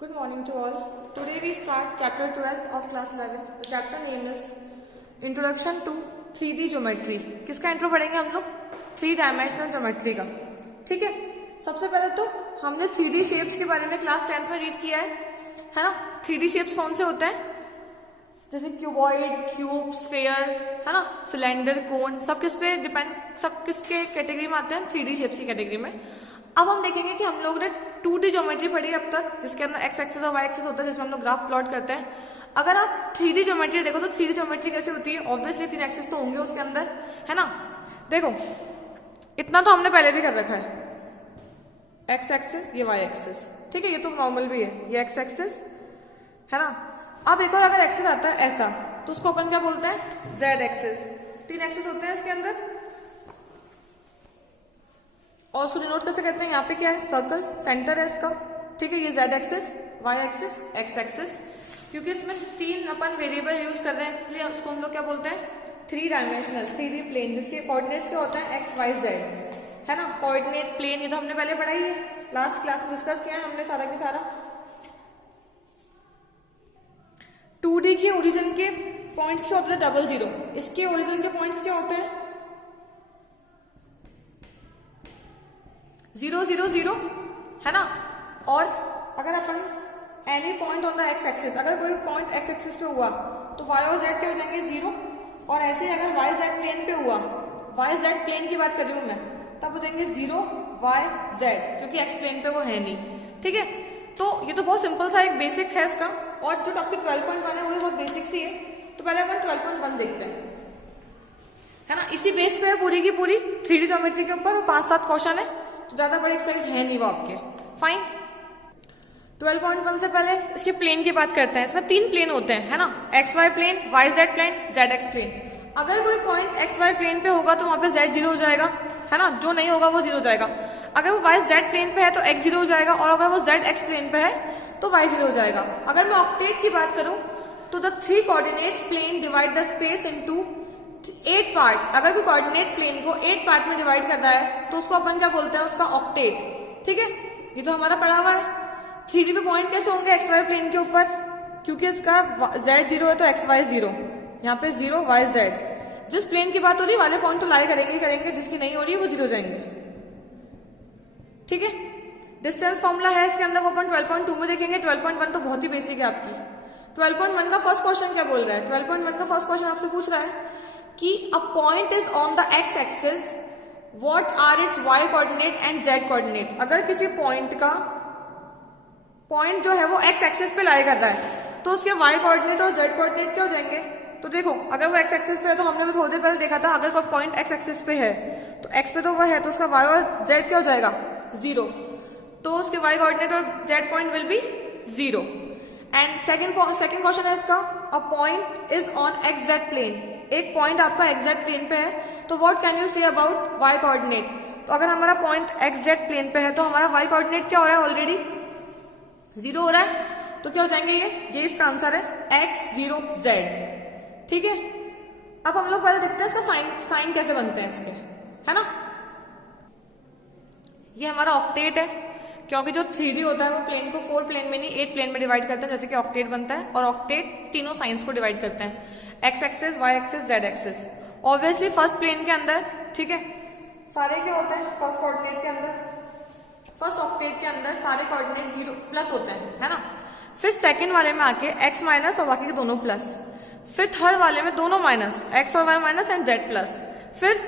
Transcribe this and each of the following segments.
Good morning to all. Today we start chapter 12 of class 11. The chapter name is Introduction to 3D Geometry. किसका intro पढ़ेंगे हम लोग? 3 dimensional geometry का. ठीक है. सबसे पहले तो हमने 3D शेप्स के बारे में क्लास 10 में रीड किया है ना. 3D शेप्स कौन से होते हैं? जैसे क्यूबॉइड, क्यूब, स्फेयर, है ना, सिलेंडर, कोन, सब किस पे डिपेंड, सब किसके कैटेगरी में आते हैं? 3D शेप्स की कैटेगरी में. अब हम देखेंगे कि हम लोग ने 2D ज्योमेट्री पढ़ी अब तक, जिसके अंदर एक्स एक्सिस और वाई एक्सिस होता है, जिसमें हम लोग ग्राफ प्लॉट करते हैं. अगर आप 3D ज्योमेट्री देखो तो 3D ज्योमेट्री कैसे होती है? ऑब्वियसली 3 एक्सिस तो होंगे उसके अंदर, है ना. देखो इतना तो हमने पहले भी कर रखा है. एक्स एक्सिस, ये वाई एक्सिस, ठीक है, ये तो नॉर्मल भी है, ये एक्स एक्सिस, है ना. अब एक और अगर एक्सिस आता है ऐसा, तो उसको अपन क्या बोलते हैं? Z axis. 3 एक्सिस होते हैं इसके अंदर, और उसको डिनोट कैसे करते हैं? यहाँ पे क्या है? सर्कल, सेंटर है इसका, ठीक है. ये z axis, Y axis, x axis. क्योंकि इसमें 3 अपन वेरिएबल यूज कर रहे हैं, इसलिए उसको हम लोग क्या बोलते हैं? 3 डायमेंशनल 3D प्लेन, जिसके कोऑर्डिनेट्स क्या होते हैं? एक्स वाई जेड, है ना. कोऑर्डिनेट प्लेन ये तो हमने पहले पढ़ाई है, लास्ट क्लास में डिस्कस किया है हमने सारा के सारा. 2D के ओरिजिन के पॉइंट्स क्या होते हैं? Double zero. इसके ओरिजिन के पॉइंट्स क्या होते हैं? 0 0 0, है ना. और अगर अपन any point on the x axis, अगर कोई पॉइंट एक्स एक्सिस पे हुआ तो वाई और जेड के हो जाएंगे 0. और ऐसे ही अगर वाई जेड प्लेन पे हुआ, वाई जेड प्लेन की बात कर रही हूं मैं, तब हो जाएंगे 0 वाई जेड, क्योंकि एक्स प्लेन पे वो है नहीं. ठीक है. तो ये तो बहुत सिंपल सा एक बेसिक है इसका. और जो टॉपिक 12.1 है वो बहुत बेसिक सी है. तो पहले अपन 12.1 देखते हैं, है ना. इसी बेस पे है पूरी की पूरी 3D ज्योमेट्री के ऊपर. 5-7 क्वेश्चन है, तो ज्यादा बड़े एक्सरसाइज है नहीं वो आपके. फाइन. 12.1 से पहले इसके प्लेन की बात करते हैं. इसमें 3 प्लेन होते हैं, है ना. X Y plane, y z plane, z x plane. अगर कोई पॉइंट एक्स वाई प्लेन पे होगा तो वहां पे जेड 0 हो जाएगा, है ना. जो नहीं होगा वो 0 हो जाएगा. अगर वो वाई जेड प्लेन पे है तो एक्स 0 हो जाएगा, और अगर वो जेड एक्स प्लेन पे है तो वाई 0 हो जाएगा. अगर मैं ऑक्टेट की बात करूं तो the 3 coordinates plane divide the space into 8 parts. अगर कोई कोऑर्डिनेट प्लेन को 8 पार्ट में डिवाइड कर रहा है तो उसको अपन क्या बोलते हैं? उसका ऑक्टेट. ठीक है. ये तो हमारा पढ़ा हुआ है. 3D पे पॉइंट कैसे होंगे? एक्स वाई प्लेन के ऊपर, क्योंकि इसका जेड 0 है तो एक्स वाई 0, यहाँ पे 0 वाई जेड. जिस प्लेन की बात हो रही है वाले पॉइंट तो लाई करेंगे, जिसकी नहीं हो रही है वो 0 जाएंगे. ठीक है. डिस्टेंस फॉर्मूला है इसके अंदर, वो अपन 12.2 में देखेंगे. 12.1 तो बहुत ही बेसिक है आपकी. 12.1 का फर्स्ट क्वेश्चन क्या बोल रहा है? 12.1 का फर्स्ट क्वेश्चन आपसे पूछ रहा है कि a point is on the x axis, what are its y coordinate and z coordinate. अगर किसी पॉइंट का पॉइंट जो है वो एक्स एक्सिस पे लाई कर रहा है तो उसके वाई कोऑर्डिनेट और जेड कोऑर्डिनेट क्या हो जाएंगे? तो देखो, अगर वो एक्स एक्सिस पे है तो हमने भी थोड़ी देर पहले देखा था, अगर कोई पॉइंट एक्स एक्सिस पे है तो एक्स पे तो वो है, तो उसका वाई और जेड क्या हो जाएगा? 0. तो उसके वाई कोऑर्डिनेट और Z point will be 0. And second question है इसका, a point is on X Z plane. एक पॉइंट आपका एक्स जेड प्लेन पे है, तो what can you say about Y coordinate. तो अगर हमारा पॉइंट एक्स जेड प्लेन पे है तो हमारा वाई कोऑर्डिनेट क्या हो रहा है? ऑलरेडी 0 हो रहा है. तो क्या हो जाएंगे ये इसका आंसर है x0 z. ठीक है. अब हम लोग पहले देखते हैं इसका साइन कैसे बनते हैं इसके, है ना. ये हमारा ऑक्टेट है, क्योंकि जो 3D होता है वो प्लेन को 4 प्लेन में नहीं 8 प्लेन में डिवाइड करता है, जैसे कि ऑक्टेट बनता है. और ऑक्टेट तीनों साइंस को डिवाइड करते हैं, X axis, Y axis, Z axis. Obviously first plane के अंदर, ठीक है, सारे क्या होते हैं? फर्स्ट कोऑर्डिनेट के अंदर, फर्स्ट ऑक्टेट के अंदर सारे कोऑर्डिनेट 0 प्लस होते हैं, है ना. फिर सेकंड वाले में आके x माइनस और बाकी के दोनों प्लस. फिर थर्ड वाले में दोनों माइनस, x और y minus and z plus. फिर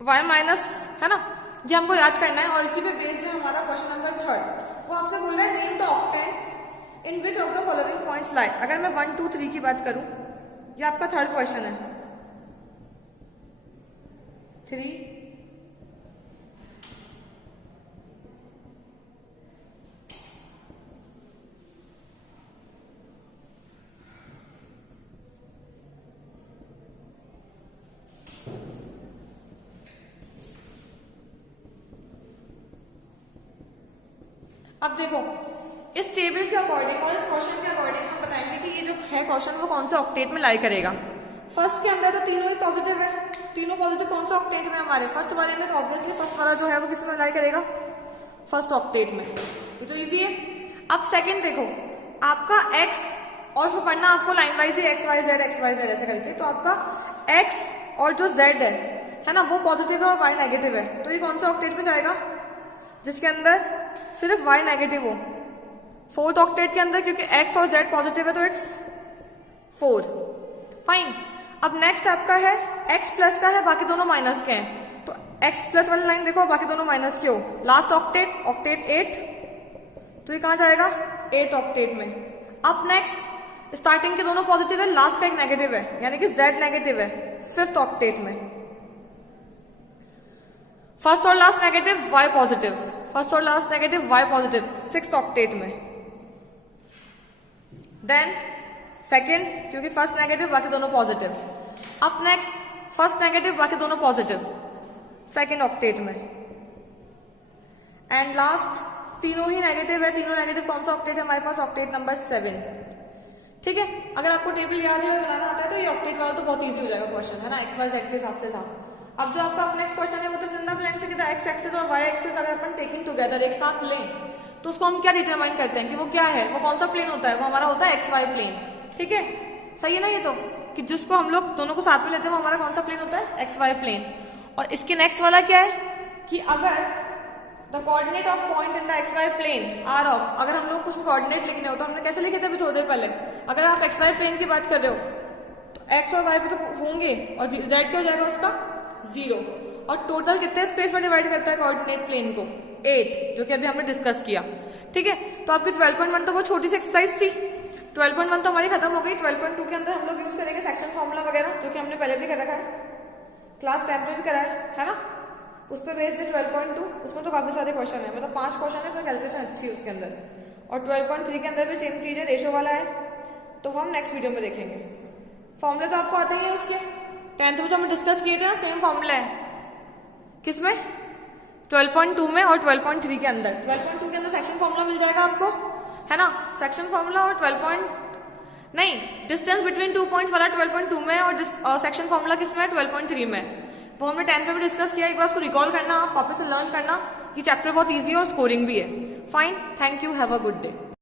y माइनस, है ना. ये हमको याद करना है. और इसी पे बेस्ड है हमारा क्वेश्चन नंबर 3. वो आपसे बोल रहा है name the octants in which of the following points lie. अगर मैं 1 2 3 की बात करूं, ये आपका थर्ड क्वेश्चन है. 3 अब देखो, इस टेबल के अकॉर्डिंग और इस क्वेश्चन के अकॉर्डिंग हम बताएंगे कि ये जो है क्वेश्चन वो कौन से ऑक्टेट में लाई करेगा. फर्स्ट के अंदर तो तीनों ही पॉजिटिव है. तीनों पॉजिटिव कौन से ऑक्टेट में? हमारे फर्स्ट वाले में. तो ऑब्वियसली फर्स्ट वाला जो है वो किस में लाई करेगा? फर्स्ट ऑक्टेट में. ये तो इजी है. अब सेकंड देखो, आपका x और उसको पढ़ना आपको लाइन वाइज ही एक्स वाई जेड ऐसे करके, तो आपका x और जो z है ना, वो पॉजिटिव है और y नेगेटिव है, तो ये कौन सा ऑक्टेट में जाएगा जिसके अंदर सिर्फ y नेगेटिव हो? फोर्थ ऑक्टेट के अंदर, क्योंकि x और z पॉजिटिव है तो इट्स 4। फाइन। अब नेक्स्ट आपका है x प्लस का है, बाकी दोनों माइनस के हैं, तो x प्लस वाली लाइन देखो, बाकी दोनों माइनस के हो। लास्ट ऑक्टेट 8, तो ये कहां जाएगा? 8 ऑक्टेट में। अब नेक्स्ट स्टार्टिंग के दोनों पॉजिटिव है, लास्ट का एक नेगेटिव है, यानी कि z नेगेटिव है, 5th ऑक्टेट में। फर्स्ट और last negative, y positive, first और last negative, y positive, 6th octet में। देन सेकेंड, क्योंकि फर्स्ट नेगेटिव बाकी दोनों पॉजिटिव। अब नेक्स्ट फर्स्ट नेगेटिव बाकी दोनों पॉजिटिव, सेकेंड ऑक्टेट में। एंड लास्ट तीनों ही नेगेटिव है, तीनों नेगेटिव। कौन सा ऑक्टेट है हमारे पास? Octet number 7। ठीक है, अगर आपको टेबल याद है और बनाना आता है तो ये ऑक्टेट वाला तो बहुत इजी हो जाएगा क्वेश्चन, है ना, एक्स वाई जेड के हिसाब से था। अब जो आपका नेक्स्ट क्वेश्चन है वो तो सिंगल प्लेन से कितना एक्स एक्सिस और वाई एक्सिस अगर अपन टेकिंग टुगेदर एक साथ लें तो उसको हम क्या डिटरमाइन करते हैं कि वो क्या है, वो कौन सा प्लेन होता है? वो हमारा होता है एक्स वाई प्लेन। ठीक है, सही है ना ये तो, कि जिसको हम लोग दोनों को साथ में लेते हैं वो हमारा कौन सा प्लेन होता है? X Y plane. और इसके नेक्स्ट वाला क्या है कि अगर the coordinate of point in the X Y plane are of, अगर हम लोग उसमें कोऑर्डिनेट लिखने हो तो हमने कैसे लिखे थे अभी थोड़ी देर पहले? अगर आप एक्स वाई प्लेन की बात कर रहे हो तो एक्स और वाई पे तो होंगे और जेड क्या हो जाएगा उसका? 0। और टोटल कितने स्पेस में डिवाइड करता है कोऑर्डिनेट प्लेन को? 8, जो कि अभी हमने डिस्कस किया। ठीक है, तो आपकी 12.1 तो बहुत छोटी सी एक्सरसाइज थी। 12.1 तो हमारी खत्म हो गई। 12.2 के अंदर हम लोग यूज करेंगे सेक्शन फॉर्मूला वगैरह, जो कि हमने पहले भी कर रखा है, क्लास 10 में भी करा है ना, उस पर बेस्ड है 12.2। उसमें तो काफी सारे क्वेश्चन है, मतलब 5 क्वेश्चन है, उसमें कैलकुलेशन अच्छी है उसके अंदर। और 12.3 के अंदर भी सेम चीज है, रेशो वाला है, तो हम नेक्स्ट वीडियो में देखेंगे। फॉर्मूले तो आपको आते ही है उसके, 10th में जो हमने डिस्कस किए थे ना, सेम फॉर्मूला है। किसमें? 12.2 में और 12.3 के अंदर। 12.2 के अंदर सेक्शन फॉर्मूला मिल जाएगा आपको, है ना, सेक्शन फॉर्मूला। और डिस्टेंस बिटवीन 2 पॉइंट्स वाला 12.2 में, और सेक्शन फॉर्मूला किसमें है? 12.3 में। वो हमने 10 पे भी डिस्कस किया, एक बार उसको रिकॉल करना, आप वापस से लर्न करना। ये चैप्टर बहुत इजी है और स्कोरिंग भी है। Fine, thank you, have a good day.